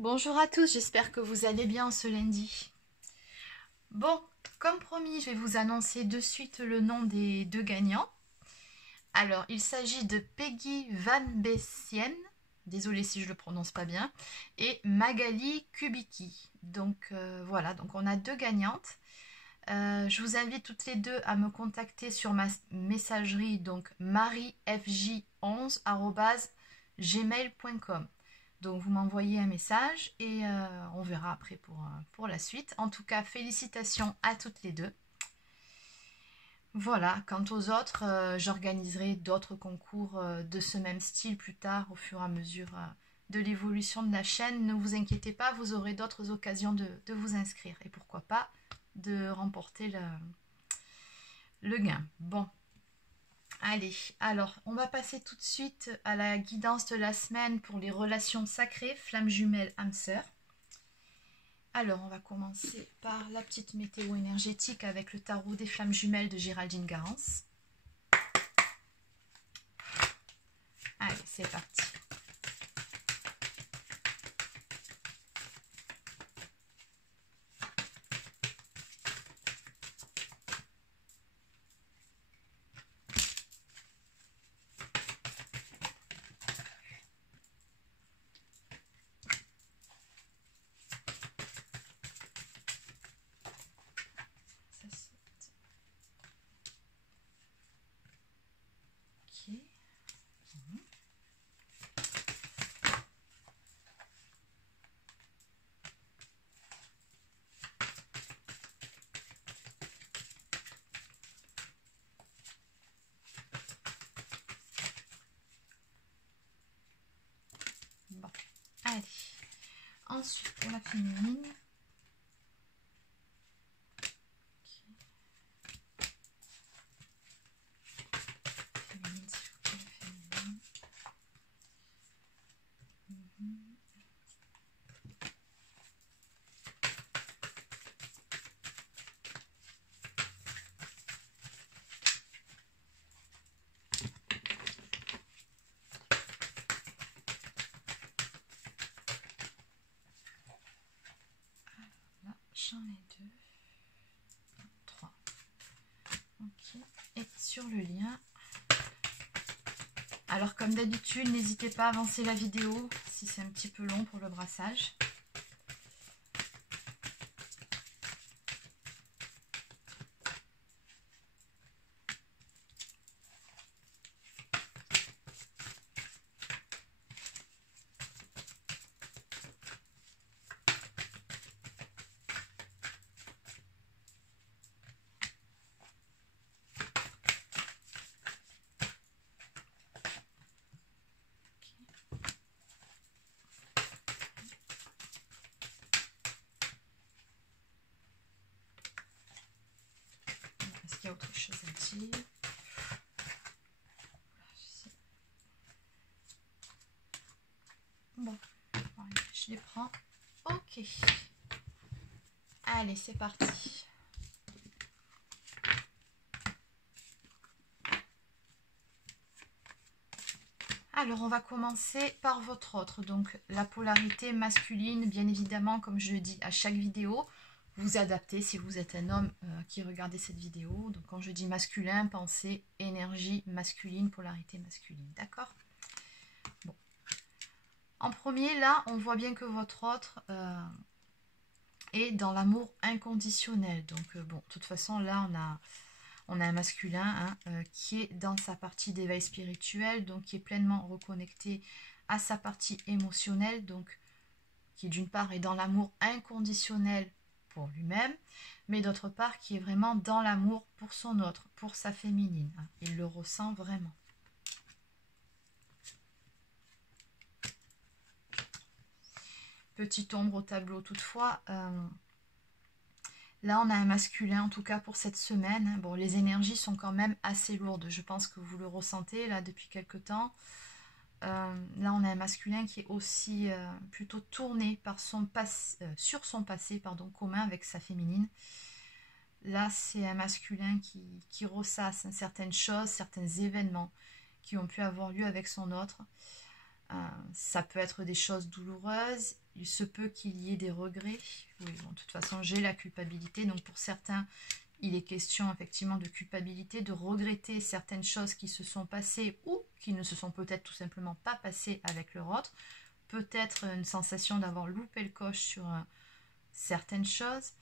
Bonjour à tous, j'espère que vous allez bien ce lundi. Bon, comme promis, je vais vous annoncer de suite le nom des deux gagnants. Alors, il s'agit de Peggy Van Bessien, désolée si je le prononce pas bien, et Magali Kubicki. Donc voilà, donc on a deux gagnantes. Je vous invite toutes les deux à me contacter sur ma messagerie, donc mariefj11@gmail.com. Donc vous m'envoyez un message et on verra après pour la suite. En tout cas, félicitations à toutes les deux. Voilà, quant aux autres, j'organiserai d'autres concours de ce même style plus tard au fur et à mesure de l'évolution de la chaîne. Ne vous inquiétez pas, vous aurez d'autres occasions de vous inscrire et pourquoi pas de remporter le gain. Bon. Allez, alors on va passer tout de suite à la guidance de la semaine pour les relations sacrées, flammes jumelles, âme sœur. Alors on va commencer par la petite météo énergétique avec le tarot des flammes jumelles de Géraldine Garance. Allez, c'est parti. Bon, allez. Ensuite, pour la féminine. J'en ai deux, trois. Ok. Et sur le lien, alors comme d'habitude, n'hésitez pas à avancer la vidéo si c'est un petit peu long pour le brassage. Est-ce qu'il y a autre chose à dire? Bon, je les prends. Ok. Allez, c'est parti. Alors, on va commencer par votre autre. Donc, la polarité masculine, bien évidemment, comme je le dis à chaque vidéo, vous adaptez si vous êtes un homme qui regardez cette vidéo. Donc, quand je dis masculin, pensez énergie masculine, polarité masculine. D'accord? Bon. En premier, là, on voit bien que votre autre est dans l'amour inconditionnel. Donc, bon, de toute façon, là, on a un masculin qui est dans sa partie d'éveil spirituel, donc qui est pleinement reconnecté à sa partie émotionnelle, donc qui d'une part est dans l'amour inconditionnel pour lui-même, mais d'autre part qui est vraiment dans l'amour pour son autre, pour sa féminine. Il le ressent vraiment. Petite ombre au tableau toutefois. Là, on a un masculin, en tout cas pour cette semaine. Bon, les énergies sont quand même assez lourdes. Je pense que vous le ressentez là depuis quelque temps. Là, on a un masculin qui est aussi plutôt tourné par sur son passé commun avec sa féminine. Là, c'est un masculin qui ressasse certaines choses, certains événements qui ont pu avoir lieu avec son autre. Ça peut être des choses douloureuses. Il se peut qu'il y ait des regrets. Oui, bon, de toute façon, j'ai la culpabilité. Donc, pour certains, il est question effectivement de culpabilité, de regretter certaines choses qui se sont passées ou qui ne se sont peut-être tout simplement pas passées avec leur autre. Peut-être une sensation d'avoir loupé le coche sur certaines choses.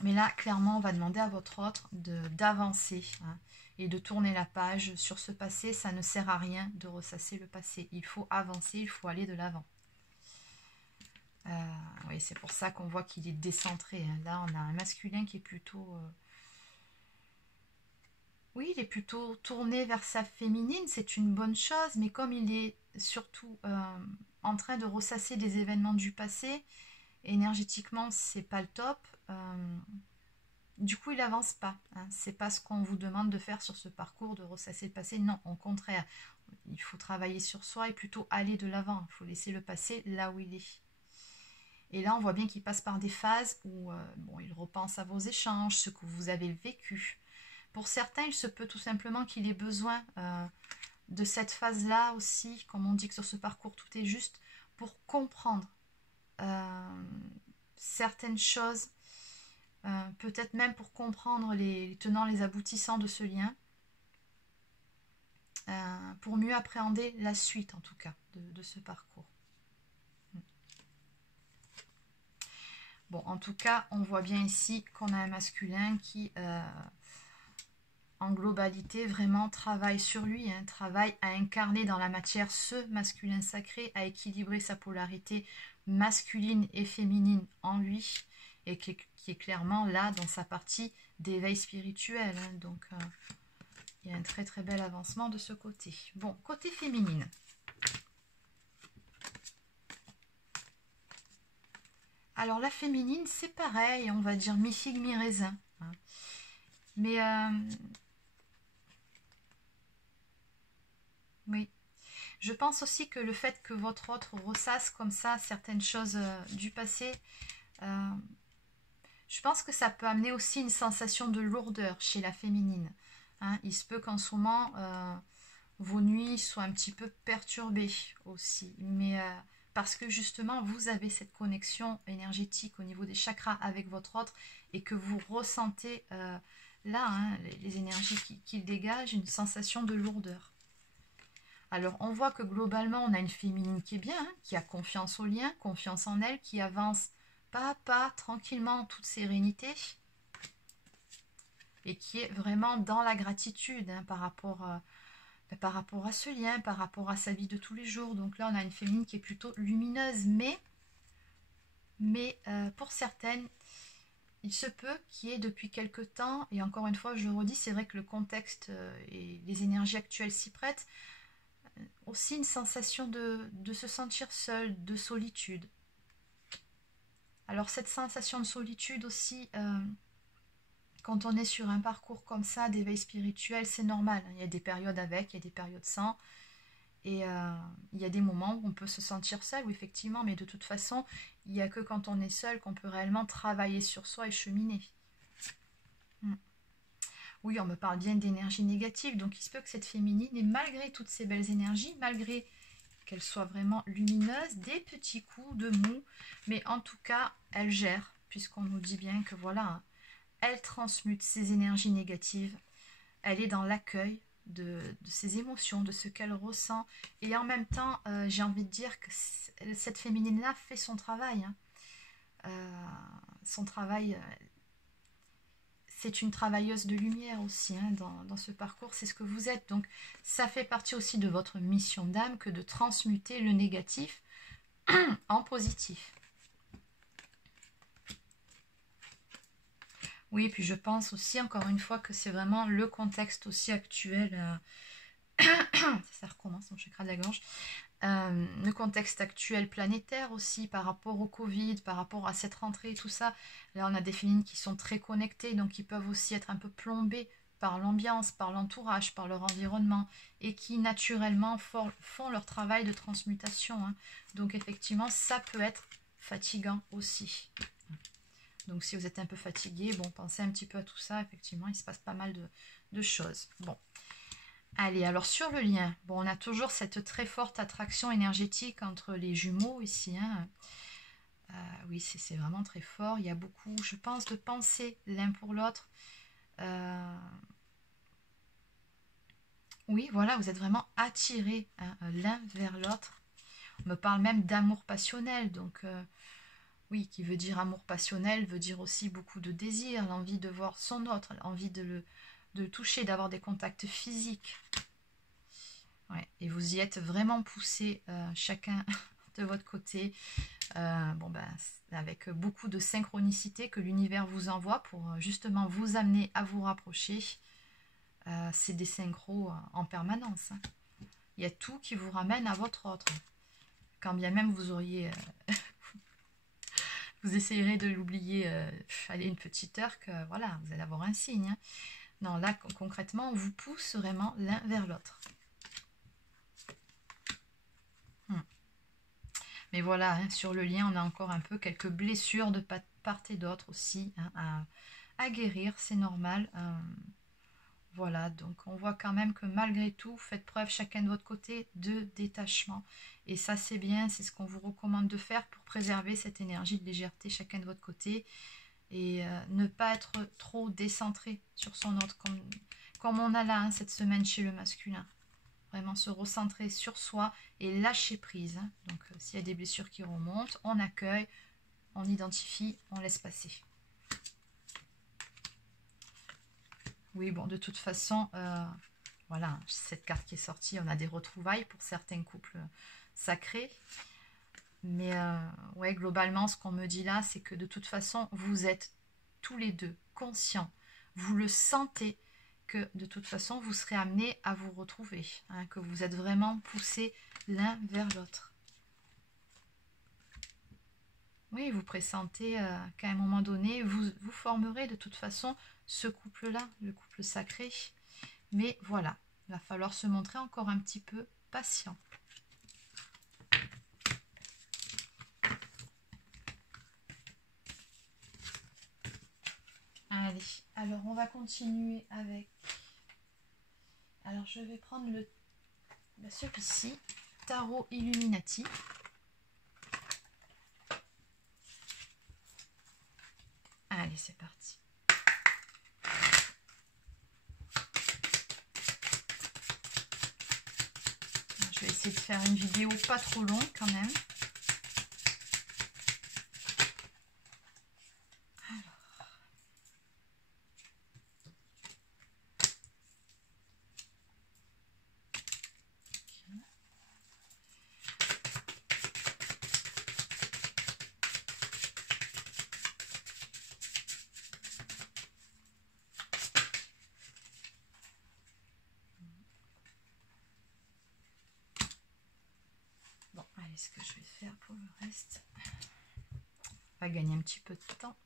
Mais là, clairement, on va demander à votre autre d'avancer et de tourner la page sur ce passé. Ça ne sert à rien de ressasser le passé. Il faut avancer, il faut aller de l'avant. Oui, c'est pour ça qu'on voit qu'il est décentré. Là, on a un masculin qui est plutôt... Oui, il est plutôt tourné vers sa féminine. C'est une bonne chose, mais comme il est surtout en train de ressasser des événements du passé, énergétiquement, c'est pas le top. Du coup, il avance pas. C'est pas ce qu'on vous demande de faire sur ce parcours, de ressasser le passé. Non, au contraire, il faut travailler sur soi et plutôt aller de l'avant. Il faut laisser le passé là où il est. Et là, on voit bien qu'il passe par des phases où bon, il repense à vos échanges, ce que vous avez vécu. Pour certains, il se peut tout simplement qu'il ait besoin de cette phase-là aussi, comme on dit que sur ce parcours, tout est juste, pour comprendre certaines choses, peut-être même pour comprendre les tenants, les aboutissants de ce lien, pour mieux appréhender la suite, en tout cas, de ce parcours. Bon, en tout cas, on voit bien ici qu'on a un masculin qui, en globalité, vraiment travaille sur lui, travaille à incarner dans la matière ce masculin sacré, à équilibrer sa polarité masculine et féminine en lui, et qui est clairement là dans sa partie d'éveil spirituel. Donc, il y a un très très bel avancement de ce côté. Bon, côté féminine. Alors la féminine, c'est pareil, on va dire mi-figue, mi-raisin. Mais oui, je pense aussi que le fait que votre autre ressasse comme ça certaines choses du passé, je pense que ça peut amener aussi une sensation de lourdeur chez la féminine. Il se peut qu'en ce moment, vos nuits soient un petit peu perturbées aussi. Mais parce que justement, vous avez cette connexion énergétique au niveau des chakras avec votre autre et que vous ressentez là, les énergies qu'il dégage, une sensation de lourdeur. Alors, on voit que globalement, on a une féminine qui est bien, qui a confiance au lien, confiance en elle, qui avance pas à pas, tranquillement, en toute sérénité, et qui est vraiment dans la gratitude par rapport à ce lien, par rapport à sa vie de tous les jours. Donc là, on a une féminine qui est plutôt lumineuse, mais pour certaines, il se peut qu'il y ait depuis quelque temps, et encore une fois, je le redis, c'est vrai que le contexte et les énergies actuelles s'y prêtent, aussi une sensation de se sentir seul, de solitude. Alors cette sensation de solitude aussi, quand on est sur un parcours comme ça d'éveil spirituel, c'est normal. Il y a des périodes avec, il y a des périodes sans. Et il y a des moments où on peut se sentir seul, oui, effectivement, mais de toute façon, il n'y a que quand on est seul qu'on peut réellement travailler sur soi et cheminer. Oui, on me parle bien d'énergie négative, donc il se peut que cette féminine, et malgré toutes ces belles énergies, malgré qu'elle soit vraiment lumineuse, des petits coups de mou, mais en tout cas, elle gère, puisqu'on nous dit bien que voilà, elle transmute ces énergies négatives, elle est dans l'accueil de ses émotions, de ce qu'elle ressent, et en même temps, j'ai envie de dire que cette féminine-là fait son travail. Son travail, c'est une travailleuse de lumière aussi dans ce parcours, c'est ce que vous êtes. Donc ça fait partie aussi de votre mission d'âme que de transmuter le négatif en positif. Oui, et puis je pense aussi, encore une fois, que c'est vraiment le contexte aussi actuel. Ça recommence, mon chakra de la gorge. Le contexte actuel planétaire aussi, par rapport au Covid, par rapport à cette rentrée et tout ça. Là, on a des féminines qui sont très connectées, donc qui peuvent aussi être un peu plombées par l'ambiance, par l'entourage, par leur environnement, et qui naturellement font leur travail de transmutation. Donc effectivement, ça peut être fatigant aussi. Donc si vous êtes un peu fatigué, bon, pensez un petit peu à tout ça, effectivement, il se passe pas mal de choses. Bon. Allez, alors sur le lien, bon, on a toujours cette très forte attraction énergétique entre les jumeaux ici, hein. Oui, c'est vraiment très fort. Il y a beaucoup, je pense, de pensées l'un pour l'autre. Oui, voilà, vous êtes vraiment attirés, hein, l'un vers l'autre. On me parle même d'amour passionnel, donc oui, qui veut dire amour passionnel, veut dire aussi beaucoup de désir, l'envie de voir son autre, l'envie de le toucher, d'avoir des contacts physiques. Ouais, et vous y êtes vraiment poussés, chacun de votre côté. Bon, ben, avec beaucoup de synchronicité que l'univers vous envoie pour justement vous amener à vous rapprocher. C'est des synchros en permanence, hein. Il y a tout qui vous ramène à votre autre. Quand bien même vous auriez... vous essayerez de l'oublier, allez, une petite heure, que voilà, vous allez avoir un signe, hein. Non, là, concrètement, on vous pousse vraiment l'un vers l'autre. Mais voilà, hein, sur le lien, on a encore un peu quelques blessures de part et d'autre aussi, hein, à guérir, c'est normal. Voilà, donc on voit quand même que malgré tout, faites preuve chacun de votre côté de détachement. Et ça, c'est bien, c'est ce qu'on vous recommande de faire pour préserver cette énergie de légèreté chacun de votre côté. Et ne pas être trop décentré sur son autre, comme on a là, hein, cette semaine chez le masculin. Vraiment se recentrer sur soi et lâcher prise, hein. Donc s'il y a des blessures qui remontent, on accueille, on identifie, on laisse passer. Oui, bon, de toute façon, voilà, cette carte qui est sortie, on a des retrouvailles pour certains couples sacrés. Mais ouais, globalement, ce qu'on me dit là, c'est que de toute façon, vous êtes tous les deux conscients. Vous le sentez que de toute façon, vous serez amenés à vous retrouver, hein, que vous êtes vraiment poussés l'un vers l'autre. Oui, vous pressentez qu'à un moment donné, vous formerez de toute façon ce couple-là, le couple sacré. Mais voilà, il va falloir se montrer encore un petit peu patient. Allez, alors on va continuer avec... Alors je vais prendre celui-ci, Tarot Illuminati. Allez, c'est parti. Je vais essayer de faire une vidéo pas trop longue quand même. Bon, allez, ce que je vais faire pour le reste, on va gagner un petit peu de temps.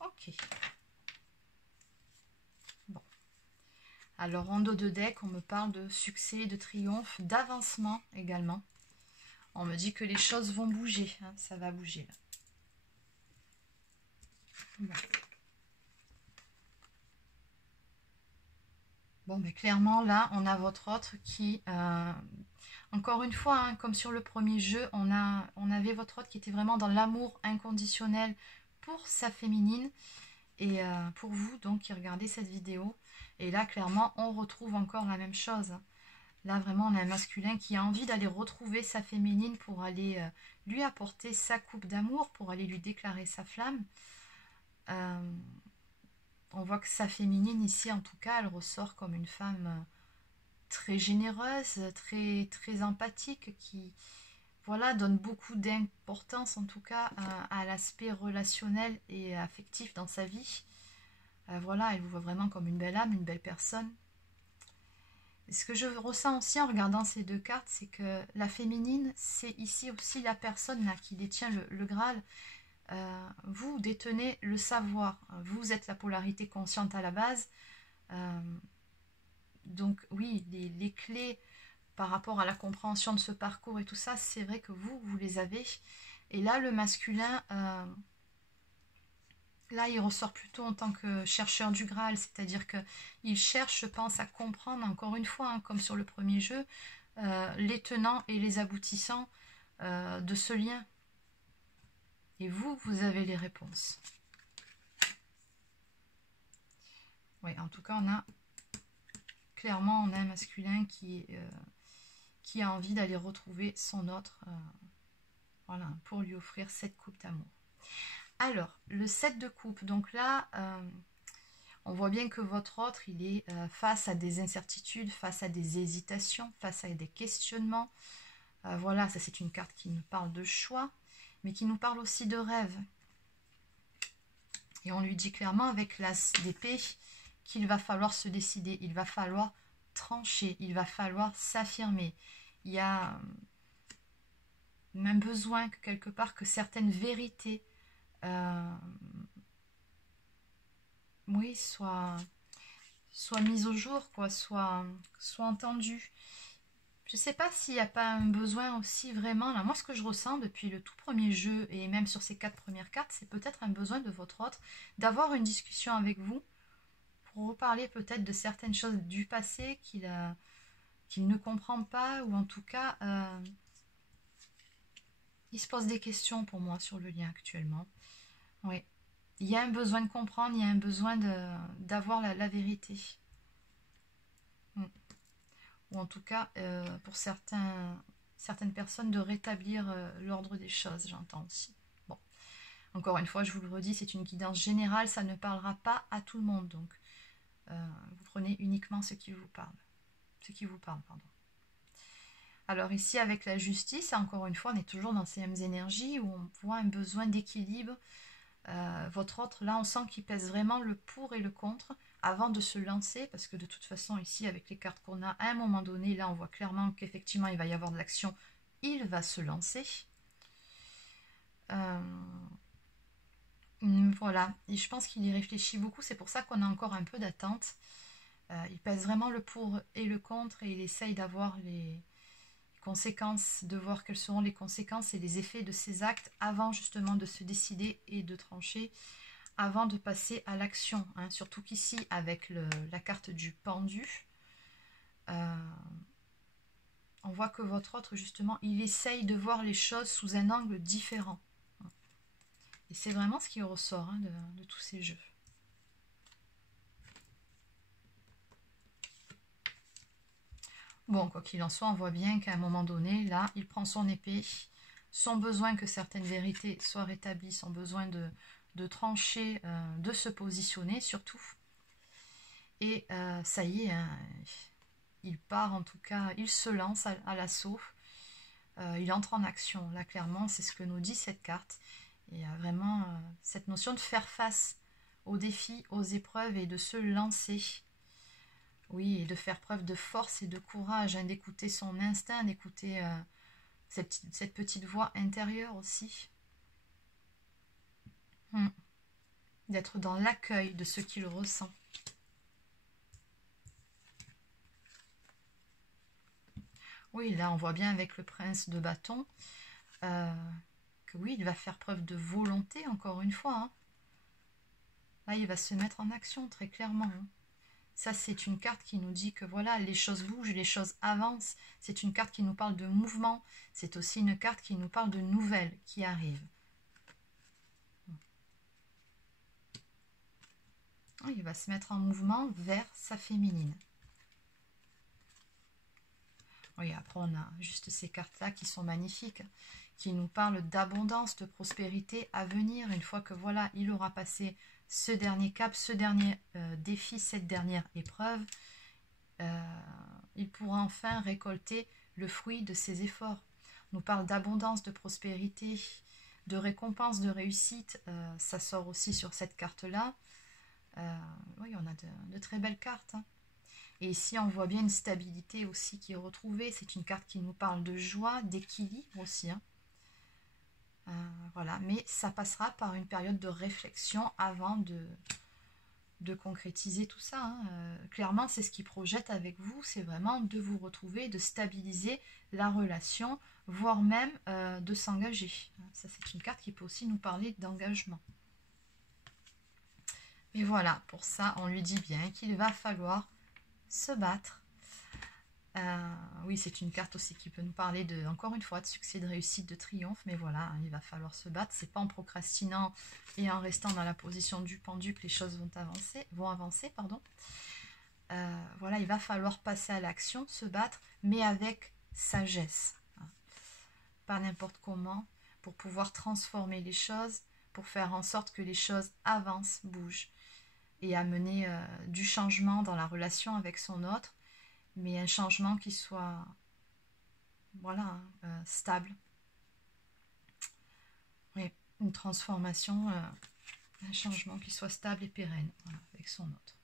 Ok. Bon. Alors, en dos de deck, on me parle de succès, de triomphe, d'avancement également. On me dit que les choses vont bouger, hein, ça va bouger là. Bon. Bon, mais clairement, là, on a votre autre qui... encore une fois, hein, comme sur le premier jeu, on avait votre autre qui était vraiment dans l'amour inconditionnel pour sa féminine. Et pour vous, donc, qui regardez cette vidéo. Et là, clairement, on retrouve encore la même chose. Là, vraiment, on a un masculin qui a envie d'aller retrouver sa féminine pour aller lui apporter sa coupe d'amour, pour aller lui déclarer sa flamme. On voit que sa féminine, ici, en tout cas, elle ressort comme une femme très généreuse, très, très empathique, qui, voilà, donne beaucoup d'importance, en tout cas, à l'aspect relationnel et affectif dans sa vie. Voilà, elle vous voit vraiment comme une belle âme, une belle personne. Et ce que je ressens aussi en regardant ces deux cartes, c'est que la féminine, c'est ici aussi la personne là, qui détient le Graal. Vous détenez le savoir. Vous êtes la polarité consciente à la base. Donc oui, les clés par rapport à la compréhension de ce parcours et tout ça, c'est vrai que vous les avez. Et là, le masculin, là, il ressort plutôt en tant que chercheur du Graal, c'est-à-dire qu'il cherche, je pense, à comprendre, encore une fois, hein, comme sur le premier jeu, les tenants et les aboutissants de ce lien. Et vous avez les réponses. Oui, en tout cas, clairement, on a un masculin qui a envie d'aller retrouver son autre, voilà, pour lui offrir cette coupe d'amour. Alors, le 7 de coupe, donc là, on voit bien que votre autre, il est face à des incertitudes, face à des hésitations, face à des questionnements. Voilà, ça c'est une carte qui nous parle de choix, mais qui nous parle aussi de rêve. Et on lui dit clairement avec l'as d'épée qu'il va falloir se décider, il va falloir trancher, il va falloir s'affirmer. Il y a même besoin que quelque part que certaines vérités oui, soient mises au jour, quoi, soient entendues. Je ne sais pas s'il n'y a pas un besoin aussi vraiment, là, moi ce que je ressens depuis le tout premier jeu, et même sur ces 4 premières cartes, c'est peut-être un besoin de votre autre, d'avoir une discussion avec vous, pour reparler peut-être de certaines choses du passé qu'il ne comprend pas, ou en tout cas, il se pose des questions pour moi sur le lien actuellement. Oui, il y a un besoin de comprendre, il y a un besoin d'avoir la vérité. Ou en tout cas, pour certaines personnes, de rétablir l'ordre des choses, j'entends aussi. Bon, encore une fois, je vous le redis, c'est une guidance générale, ça ne parlera pas à tout le monde, donc vous prenez uniquement ce qui vous parle. Pardon. Alors ici, avec la justice, encore une fois, on est toujours dans ces mêmes énergies où on voit un besoin d'équilibre. Votre autre, là, on sent qu'il pèse vraiment le pour et le contre avant de se lancer, parce que de toute façon, ici, avec les cartes qu'on a, à un moment donné, là, on voit clairement qu'effectivement, il va y avoir de l'action. Il va se lancer. Voilà, et je pense qu'il y réfléchit beaucoup, c'est pour ça qu'on a encore un peu d'attente. Il pèse vraiment le pour et le contre, et il essaye d'avoir les conséquences, de voir quelles seront les conséquences et les effets de ses actes avant justement de se décider et de trancher, avant de passer à l'action. Hein. Surtout qu'ici, avec la carte du pendu, on voit que votre autre, justement, il essaye de voir les choses sous un angle différent. Et c'est vraiment ce qui ressort hein, de tous ces jeux. Bon, quoi qu'il en soit, on voit bien qu'à un moment donné, là, il prend son épée, son besoin que certaines vérités soient rétablies, son besoin de trancher, de se positionner surtout. Et ça y est, hein, il part en tout cas, il se lance à l'assaut, il entre en action. Là, clairement, c'est ce que nous dit cette carte. Et il y a vraiment cette notion de faire face aux défis, aux épreuves et de se lancer. Oui, et de faire preuve de force et de courage, hein, d'écouter son instinct, d'écouter cette petite voix intérieure aussi. D'être dans l'accueil de ce qu'il ressent. Oui, là on voit bien avec le prince de bâton que oui, il va faire preuve de volonté encore une fois. Hein. Là, il va se mettre en action très clairement. Hein. Ça, c'est une carte qui nous dit que voilà, les choses bougent, les choses avancent. C'est une carte qui nous parle de mouvement. C'est aussi une carte qui nous parle de nouvelles qui arrivent. Il va se mettre en mouvement vers sa féminine. Oui, après, on a juste ces cartes-là qui sont magnifiques, qui nous parlent d'abondance, de prospérité à venir. Une fois que voilà, il aura passé ce dernier cap, ce dernier défi, cette dernière épreuve, il pourra enfin récolter le fruit de ses efforts. On nous parle d'abondance, de prospérité, de récompense, de réussite. Ça sort aussi sur cette carte-là. Oui, on a de très belles cartes. Hein. Et ici, on voit bien une stabilité aussi qui est retrouvée. C'est une carte qui nous parle de joie, d'équilibre aussi. Hein. Voilà, mais ça passera par une période de réflexion avant de concrétiser tout ça. Hein. Clairement, c'est ce qu'il projette avec vous, c'est vraiment de vous retrouver, de stabiliser la relation, voire même de s'engager. Ça, c'est une carte qui peut aussi nous parler d'engagement. Mais voilà, pour ça, on lui dit bien qu'il va falloir se battre. Oui, c'est une carte aussi qui peut nous parler de, encore une fois, de succès, de réussite, de triomphe. Mais voilà, il va falloir se battre. C'est pas en procrastinant et en restant dans la position du pendu que les choses vont avancer, pardon. Voilà, il va falloir passer à l'action, se battre, mais avec sagesse. Hein. Pas n'importe comment, pour pouvoir transformer les choses, pour faire en sorte que les choses avancent, bougent, et amener du changement dans la relation avec son autre, mais un changement qui soit, voilà, stable. Oui, une transformation, un changement qui soit stable et pérenne, voilà, avec son autre.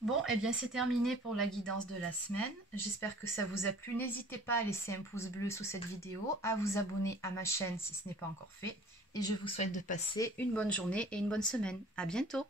Bon, et bien c'est terminé pour la guidance de la semaine. J'espère que ça vous a plu. N'hésitez pas à laisser un pouce bleu sous cette vidéo, à vous abonner à ma chaîne si ce n'est pas encore fait. Et je vous souhaite de passer une bonne journée et une bonne semaine. À bientôt!